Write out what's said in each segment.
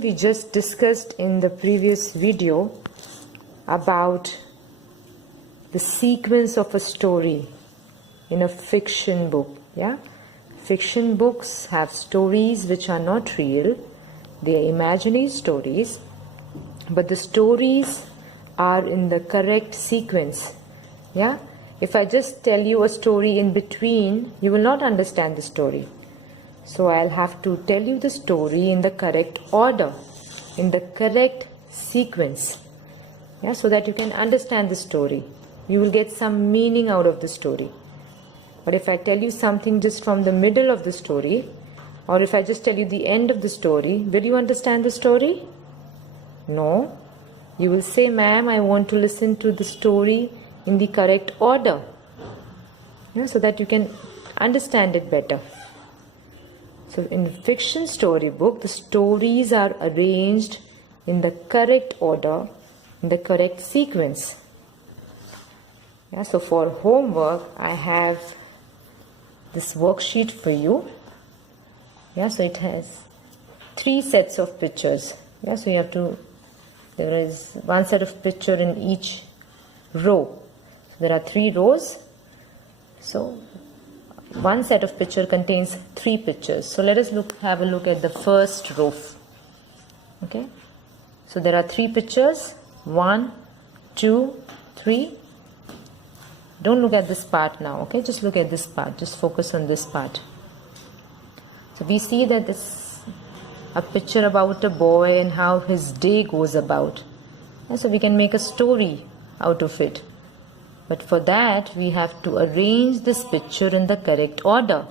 We just discussed in the previous video about the sequence of a story in a fiction book. Yeah, fiction books have stories which are not real, they are imaginary stories, but the stories are in the correct sequence. Yeah, if I just tell you a story in between, you will not understand the story. So I'll have to tell you the story in the correct order, in the correct sequence, yeah, so that you can understand the story. You will get some meaning out of the story. But if I tell you something just from the middle of the story, or if I just tell you the end of the story, will you understand the story? No. You will say, ma'am, I want to listen to the story in the correct order, yeah, so that you can understand it better. So in fiction storybook, the stories are arranged in the correct order, in the correct sequence. Yeah, so for homework, I have this worksheet for you. Yeah, so it has 3 sets of pictures. Yeah, so you have to, there is one set of picture in each row. So there are 3 rows. So one set of picture contains 3 pictures. So let us have a look at the first row. Okay. So there are 3 pictures. 1, 2, 3. Don't look at this part now. Okay. Just look at this part. Just focus on this part. So we see that this is a picture about a boy and how his day goes about. And so we can make a story out of it. But for that, we have to arrange this picture in the correct order.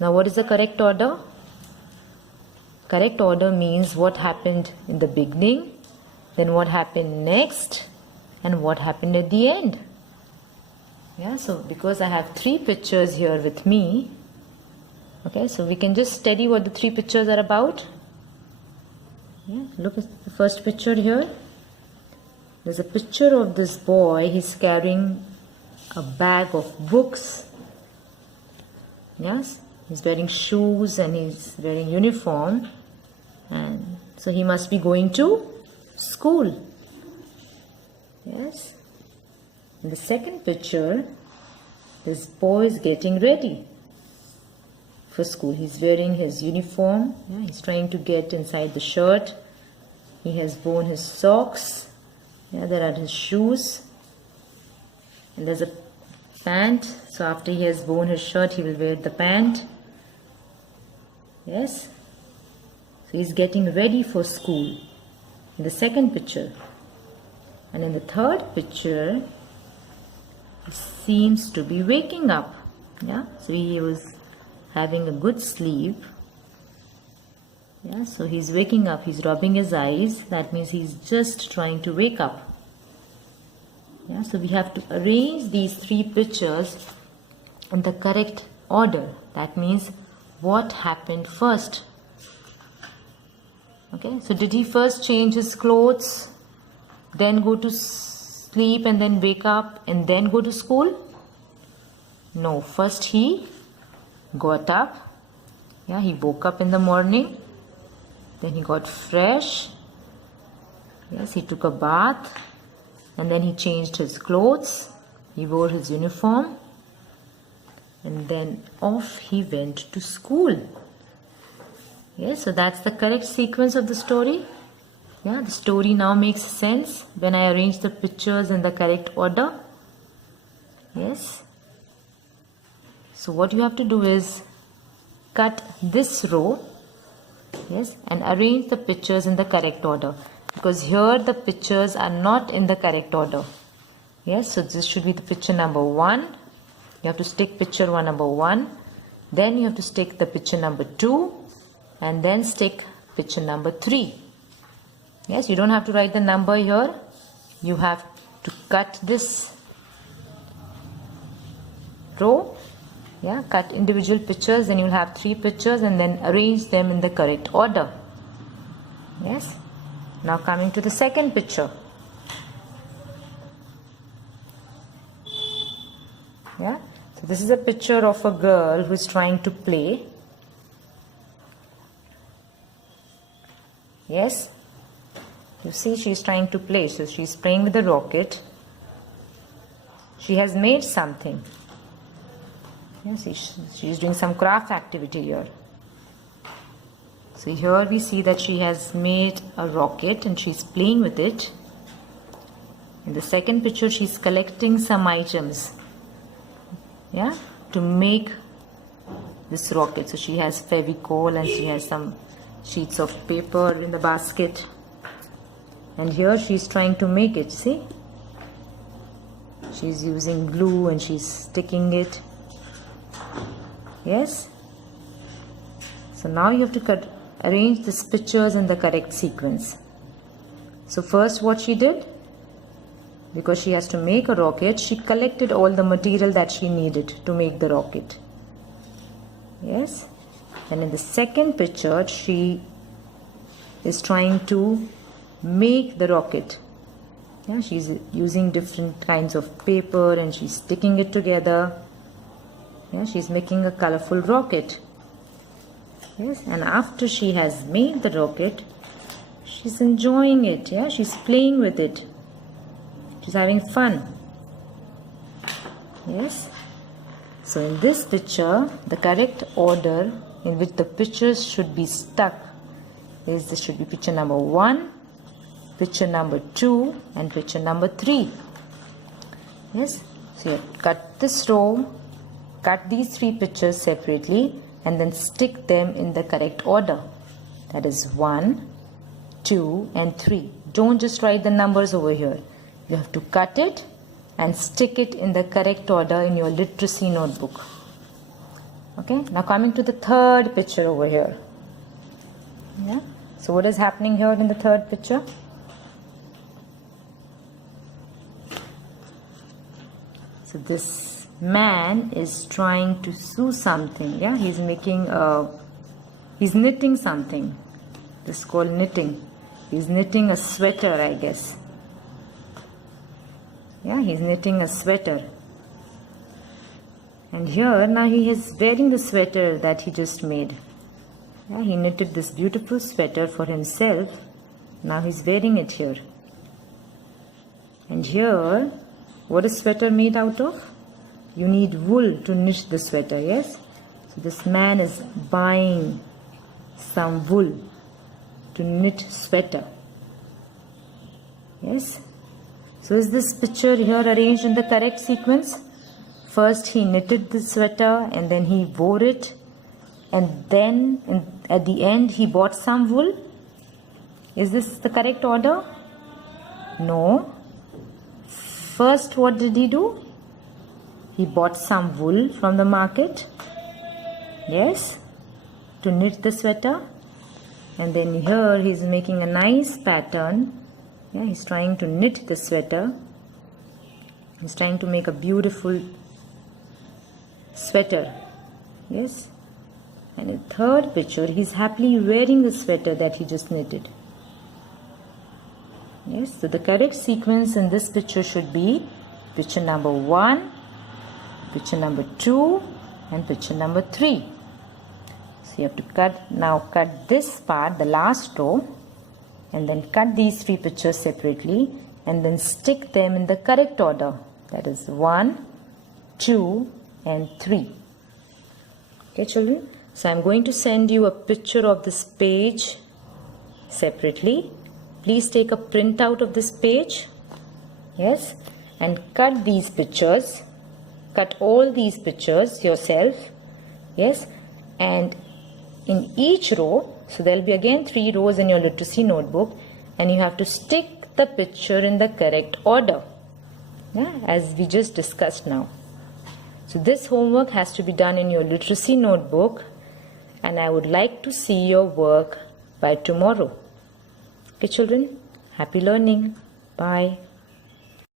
Now, what is the correct order? Correct order means what happened in the beginning, then what happened next, and what happened at the end. Yeah, so because I have 3 pictures here with me, okay, so we can just study what the 3 pictures are about. Yeah, look at the first picture here. There's a picture of this boy. He's carrying a bag of books. Yes, he's wearing shoes and he's wearing uniform. And so he must be going to school. Yes. In the second picture, this boy is getting ready for school. He's wearing his uniform. Yeah, he's trying to get inside the shirt. He has worn his socks. Yeah, there are his shoes, and there's a pant. So after he has worn his shirt, he will wear the pant. Yes. So he's getting ready for school in the second picture. And in the third picture, he seems to be waking up. Yeah. So he was having a good sleep. Yeah, so he's waking up, he's rubbing his eyes. That means he's just trying to wake up. Yeah, so we have to arrange these 3 pictures in the correct order. That means what happened first. Okay, so did he first change his clothes, then go to sleep and then wake up and then go to school? No, first he got up. Yeah, he woke up in the morning. Then he got fresh. Yes, he took a bath. And then he changed his clothes. He wore his uniform. And then off he went to school. Yes, so that's the correct sequence of the story. Yeah, the story now makes sense when I arrange the pictures in the correct order. Yes. So what you have to do is cut this row. Yes, and arrange the pictures in the correct order, because here the pictures are not in the correct order. Yes, so this should be the picture number 1. You have to stick picture number 1. Then you have to stick the picture number 2, and then stick picture number 3. Yes, you don't have to write the number here. You have to cut this row. Yeah, cut individual pictures, then you'll have 3 pictures and then arrange them in the correct order. Yes. Now coming to the second picture. Yeah. So this is a picture of a girl who is trying to play. Yes? You see, she's trying to play. So she's playing with the rocket. She has made something. Yes, she's doing some craft activity here. So here we see that she has made a rocket and she's playing with it. In the second picture, she's collecting some items, yeah, to make this rocket. So she has Fevicol and she has some sheets of paper in the basket. And here she's trying to make it, see? She's using glue and she's sticking it. Yes? So now you have to arrange these pictures in the correct sequence. So first what she did, because she has to make a rocket, she collected all the material that she needed to make the rocket. Yes? And in the second picture, she is trying to make the rocket. Yeah, she's using different kinds of paper and she's sticking it together. Yeah, she's making a colorful rocket. Yes, and after she has made the rocket, she's enjoying it. Yeah, she's playing with it. She's having fun. Yes. So in this picture, the correct order in which the pictures should be stuck is this should be picture number 1, picture number 2, and picture number 3. Yes. So you have to cut this row, cut these 3 pictures separately, and then stick them in the correct order. That is 1, 2, and 3. Don't just write the numbers over here. You have to cut it and stick it in the correct order in your literacy notebook. Okay, now coming to the third picture over here. Yeah. So what is happening here in the third picture? So this man is trying to sew something. Yeah, he's knitting something. This is called knitting. He's knitting a sweater, I guess. Yeah, he's knitting a sweater. And here now he is wearing the sweater that he just made. Yeah, he knitted this beautiful sweater for himself. Now he's wearing it here. And here, what is sweater made out of? You need wool to knit the sweater, yes? So this man is buying some wool to knit sweater. Yes? So is this picture here arranged in the correct sequence? First he knitted the sweater and then he wore it, and then at the end he bought some wool. Is this the correct order? No. First what did he do? He bought some wool from the market. Yes, to knit the sweater. And then here he's making a nice pattern. Yeah, he's trying to knit the sweater. He's trying to make a beautiful sweater. Yes. And in the third picture, he's happily wearing the sweater that he just knitted. Yes. So the correct sequence in this picture should be picture number 1, picture number 2, and picture number 3. So you have to cut this part, the last row, and then cut these 3 pictures separately and then stick them in the correct order. That is 1, 2, and 3. Okay, children? So I'm going to send you a picture of this page separately. Please take a printout of this page. Yes? And cut these pictures. Cut all these pictures yourself. Yes? And in each row, so there will be again 3 rows in your literacy notebook, and you have to stick the picture in the correct order, yeah, as we just discussed now. So this homework has to be done in your literacy notebook, and I would like to see your work by tomorrow. Okay, children? Happy learning. Bye.